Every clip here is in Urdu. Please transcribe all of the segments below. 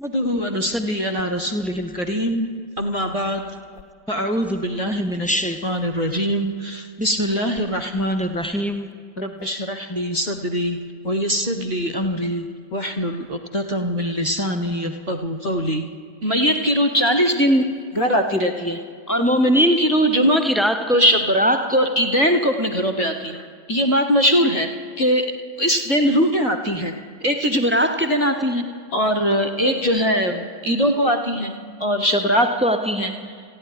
نحمده ونصلي على رسوله الكريم أما بعد فأعوذ بالله من الشيطان الرجيم بسم الله الرحمن الرحيم رب اشرح لي صدري ويسر لي أمري واحلل عقدة من لساني يفقهوا قولي۔ میت کی روح 40 دن گھر آتی رہتی ہے اور مومنین کی روح جمعہ کی رات کو، شب برات کو اور عیدین کو اپنے گھروں پہ آتی ہے۔ یہ بات مشہور ہے کہ اس دن روحیں آتی ہیں، ایک تو جمعرات کے دن آتی ہیں اور ایک جو ہے عیدوں کو آتی ہیں اور شب رات کو آتی ہیں۔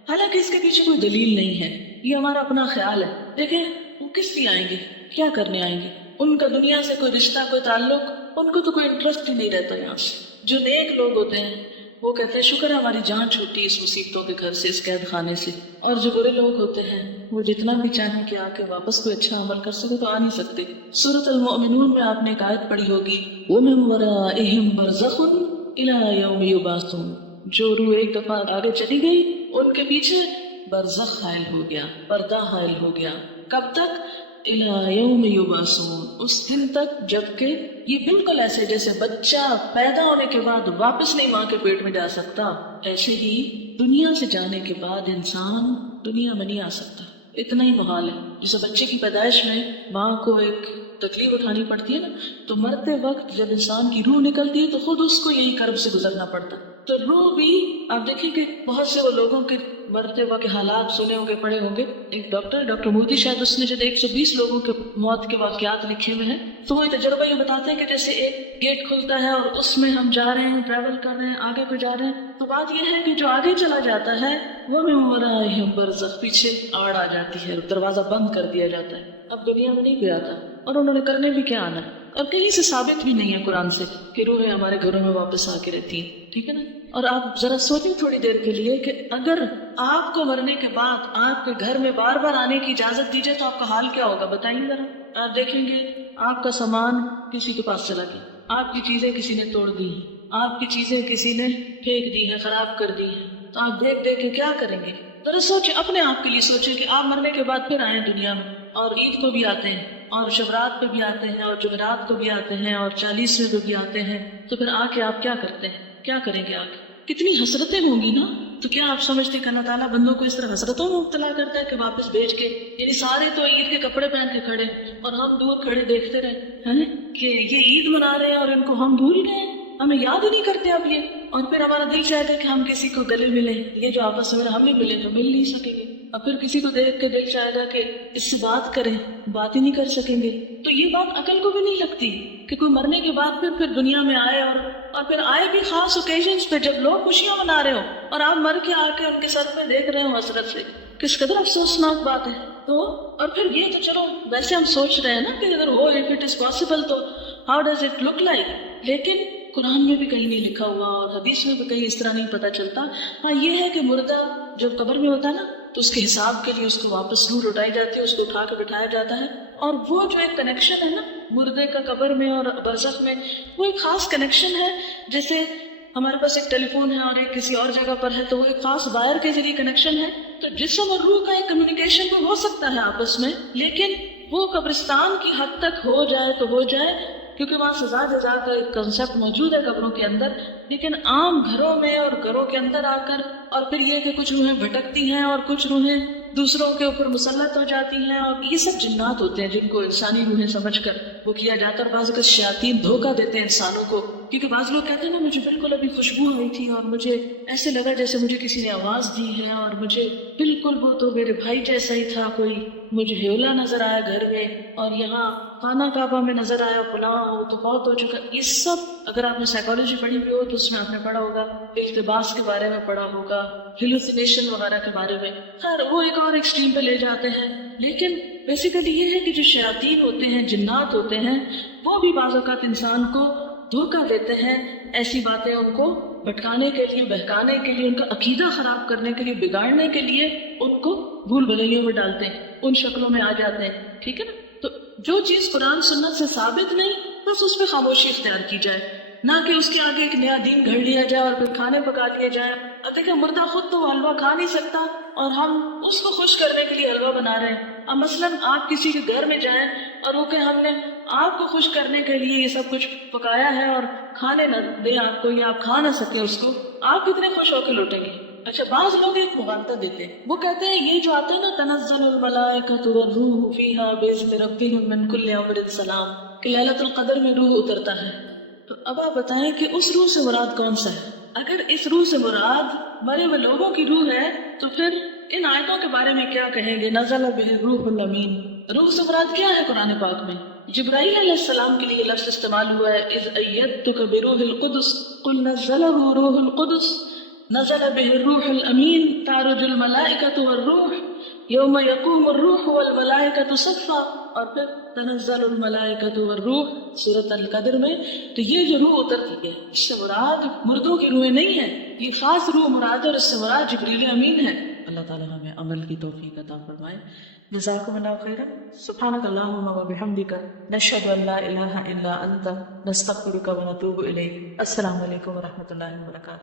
حالانکہ اس کے پیچھے کوئی دلیل نہیں ہے، یہ ہمارا اپنا خیال ہے۔ دیکھیں وہ کس لیے آئیں گے، کیا کرنے آئیں گے؟ ان کا دنیا سے کوئی رشتہ، کوئی تعلق، ان کو تو کوئی انٹرسٹ ہی نہیں رہتا یہاں سے۔ جو نیک لوگ ہوتے ہیں وہ کہتے ہیں شکر ہے ہماری جان چھوٹی اس مصیبتوں کے گھر سے، اس قید خانے سے۔ اور جو برے لوگ ہوتے ہیں وہ جتنا بھی چاہیں کہ آ کے واپس کوئی اچھا عمل کر سکے تو آ نہیں سکتے۔ سورۃ المؤمنون میں آپ نے ایک آیت پڑھی ہوگی وَمِن وَرَائِهِمْ بَرْزَخٌ إِلَىٰ يَوْمِ يُبْعَثُونَ، جو روح ایک دفعہ آگے چلی گئی ان کے پیچھے برزخ حائل ہو گیا، پردہ حائل ہو گیا۔ کب تک؟ إِلَىٰ يَوْمِ يُبْعَثُونَ، اس دن تک جبکہ یہ بالکل ایسے جیسے بچہ پیدا ہونے کے بعد واپس نہیں ماں کے پیٹ میں جا سکتا، ایسے ہی دنیا سے جانے کے بعد انسان دنیا میں نہیں آ سکتا، اتنا ہی محال ہے۔ جیسے بچے کی پیدائش میں ماں کو ایک تکلیف اٹھانی پڑتی ہے نا، تو مرتے وقت جب انسان کی روح نکلتی ہے تو خود اس کو یہی کرب سے گزرنا پڑتا ہے۔ تو روح بھی آپ دیکھیں کہ بہت سے وہ لوگوں کے مرتے وقت کے حالات سنے ہوں گے، پڑھے ہوں گے۔ ایک ڈاکٹر مودی شاید اس نے جب 120 لوگوں کے موت کے واقعات لکھے ہوئے ہیں تو وہ تجربہ یہ بتاتے ہیں کہ جیسے ایک گیٹ کھلتا ہے اور اس میں ہم جا رہے ہیں، ٹریول کر رہے ہیں، آگے کو جا رہے ہیں، تو بات یہ ہے کہ جو آگے چلا جاتا ہے وہ من ورائہم برزخ، پیچھے آڑ آ جاتی ہے، دروازہ بند کر دیا جاتا ہے، اب دنیا میں نہیں گیا تھا اور انہوں نے کرنے بھی کیا آنا ہے۔ اور کہیں سے ثابت بھی نہیں ہے قرآن سے کہ روحیں ہمارے گھروں میں واپس آ کے رہتی ہیں، ٹھیک ہے نا۔ اور آپ ذرا سوچیں تھوڑی دیر کے لیے کہ اگر آپ کو مرنے کے بعد آپ کے گھر میں بار بار آنے کی اجازت دی جائے تو آپ کا حال کیا ہوگا بتائیں ذرا۔ آپ دیکھیں گے آپ کا سامان کسی کے پاس چلا گیا، آپ کی چیزیں کسی نے توڑ دی ہیں، آپ کی چیزیں کسی نے پھینک دی ہیں، خراب کر دی ہیں، تو آپ دیکھ دیکھ کے کیا کریں گے؟ ذرا سوچیں، اپنے آپ کے لیے سوچیں کہ آپ مرنے کے بعد پھر آئیں دنیا میں اور عید کو بھی آتے ہیں اور شبرات پہ بھی آتے ہیں اور جمعرات کو بھی آتے ہیں اور 40ویں کو بھی آتے ہیں، تو پھر آ کے آپ کیا کرتے ہیں، کیا کریں گے آگے؟ کتنی حسرتیں ہوں گی نا۔ تو کیا آپ سمجھتے ہیں کہ اللہ تعالیٰ بندوں کو اس طرح حسرتوں میں مبتلا کرتا ہے کہ واپس بھیج کے، یعنی سارے تو عید کے کپڑے پہن کے کھڑے اور ہم دور کھڑے دیکھتے رہے ہیں کہ یہ عید منا رہے ہیں اور ان کو ہم بھول گئے، ہمیں یاد ہی نہیں کرتے اب یہ، اور پھر ہمارا دل چاہتا ہے کہ ہم کسی کو گلے ملیں، یہ جو آپس میں ہم بھی ملیں تو مل نہیں سکیں گے، اور پھر کسی کو دیکھ کے دل چاہے گا کہ اس سے بات کریں، بات ہی نہیں کر سکیں گے۔ تو یہ بات عقل کو بھی نہیں لگتی کہ کوئی مرنے کے بعد پھر دنیا میں آئے اور پھر آئے بھی خاص اوکیزنز پہ جب لوگ خوشیاں منا رہے ہو اور آپ مر کے آ کے ان کے سر میں دیکھ رہے ہو حسرت سے، کس قدر افسوسناک بات ہے۔ تو اور پھر یہ تو چلو ویسے ہم سوچ رہے ہیں نا کہ اگر ہو اف اٹ از پاسبل تو how does it look like, لیکن قرآن میں بھی کہیں نہیں لکھا ہوا اور حدیث میں بھی کہیں اس طرح نہیں پتہ چلتا۔ ہاں یہ ہے کہ مردہ جب قبر میں ہوتا ہے نا تو اس کے حساب کے لیے اس کو واپس روح اٹھائی جاتی ہے، اس کو اٹھا کے بٹھایا جاتا ہے، اور وہ جو ایک کنیکشن ہے نا مردے کا قبر میں اور برزخ میں، وہ ایک خاص کنیکشن ہے۔ جیسے ہمارے پاس ایک ٹیلی فون ہے اور ایک کسی اور جگہ پر ہے تو وہ ایک خاص وائر کے ذریعے کنیکشن ہے، تو جسم اور روح کا ایک کمیونیکیشن تو ہو سکتا ہے آپس میں، لیکن وہ قبرستان کی حد تک ہو جائے تو ہو جائے، کیونکہ وہاں سزا جزا کا ایک کنسیپٹ موجود ہے قبروں کے اندر، لیکن عام گھروں میں اور گھروں کے اندر آ کر اور پھر یہ کہ کچھ روحیں بھٹکتی ہیں اور کچھ روحیں دوسروں کے اوپر مسلط ہو جاتی ہیں، اور یہ سب جنات ہوتے ہیں جن کو انسانی روحیں سمجھ کر وہ کیا جاتا ہے۔ اور بعض اوقات شیاطین دھوکہ دیتے ہیں انسانوں کو، کیونکہ بعض لوگ کہتے ہیں نا مجھے بالکل ابھی خوشبو آئی تھی اور مجھے ایسے لگا جیسے مجھے کسی نے آواز دی ہے، اور مجھے بالکل وہ تو میرے بھائی جیسا ہی تھا، کوئی مجھے ہیولا نظر آیا گھر میں، اور یہاں خانہ کعبہ میں نظر آیا فلاں، وہ تو بہت ہو چکا۔ یہ سب اگر آپ نے سائیکالوجی پڑھی ہوئی ہو تو اس میں آپ نے پڑھا ہوگا، التباس کے بارے میں پڑھا ہوگا، ہیلوسینیشن وغیرہ کے بارے میں، خیر وہ ایک اور ایکسٹریم پہ لے جاتے ہیں۔ لیکن بیسیکلی یہ ہے کہ جو شیاطین ہوتے ہیں، جنات ہوتے ہیں، وہ بھی بعض اوقات انسان کو دھوکہ دیتے ہیں، ایسی باتیں ان کو بھٹکانے کے لیے، بہکانے کے لیے، ان کا عقیدہ خراب کرنے کے لیے، بگاڑنے کے لیے ان کو بھول بھلیوں میں ڈالتے ہیں، ان شکلوں میں آ جاتے ہیں، ٹھیک ہے نا۔ تو جو چیز قرآن سنت سے ثابت نہیں بس اس پہ خاموشی اختیار کی جائے، نہ کہ اس کے آگے ایک نیا دین گھڑ لیا جائے اور پھر کھانے پکا لیے جائیں۔ اب دیکھیں مردہ خود تو حلوہ کھا نہیں سکتا اور ہم اس کو خوش کرنے کے لیے حلوہ بنا رہے ہیں۔ اب مثلاً آپ کسی کے گھر میں جائیں اور وہ کہ ہم نے آپ کو خوش کرنے کے لیے یہ سب کچھ پکایا ہے اور کھانے نہ دیں آپ کو، یا آپ کھا نہ سکیں اس کو، آپ کتنے خوش ہو کے لوٹیں گے؟ اچھا، بعض لوگ ایک مغالطہ دیتے ہیں، وہ کہتے ہیں یہ جو آتا ہے نا تنزل الملائکۃ والروح فیہا باذن ربہم من کل امر سلام، کہ ليلۃ القدر میں روح اترتا ہے، تو اب آپ بتائیں کہ اس روح سے مراد کون سا ہے؟ اگر اس روح سے مراد مرے ہوئے لوگوں کی روح ہے تو پھر ان آیتوں کے بارے میں کیا کہیں گے؟ نزل بہ الروح الامین، روح سے مراد کیا ہے قرآن پاک میں؟ جبرائیل علیہ السلام کے لیے لفظ استعمال ہوا ہے، اذ ایدتک بروح القدس قل نزلہ روح القدس نزل به الروح الامین تعرج الملائکۃ والروح یوم یقوم الروح والملائکۃ صفا، اور پھر تنزل الملائکۃ والروح سورۃ القدر میں۔ تو یہ جو روح اترتی ہے اس سے مراد مردوں کی روحیں نہیں ہیں، یہ خاص روح مراد ہے اور اس سے مراد جبریل امین ہے۔ اللہ تعالیٰ ہمیں عمل کی توفیق عطا فرمائے۔ جزاکم اللہ خیرا، سبحانک اللہم و بحمدک، نشہد ان لا الہ الا انت، نستغفرک و نتوب الیک۔ السلام علیکم و رحمۃ اللہ وبرکاتہ۔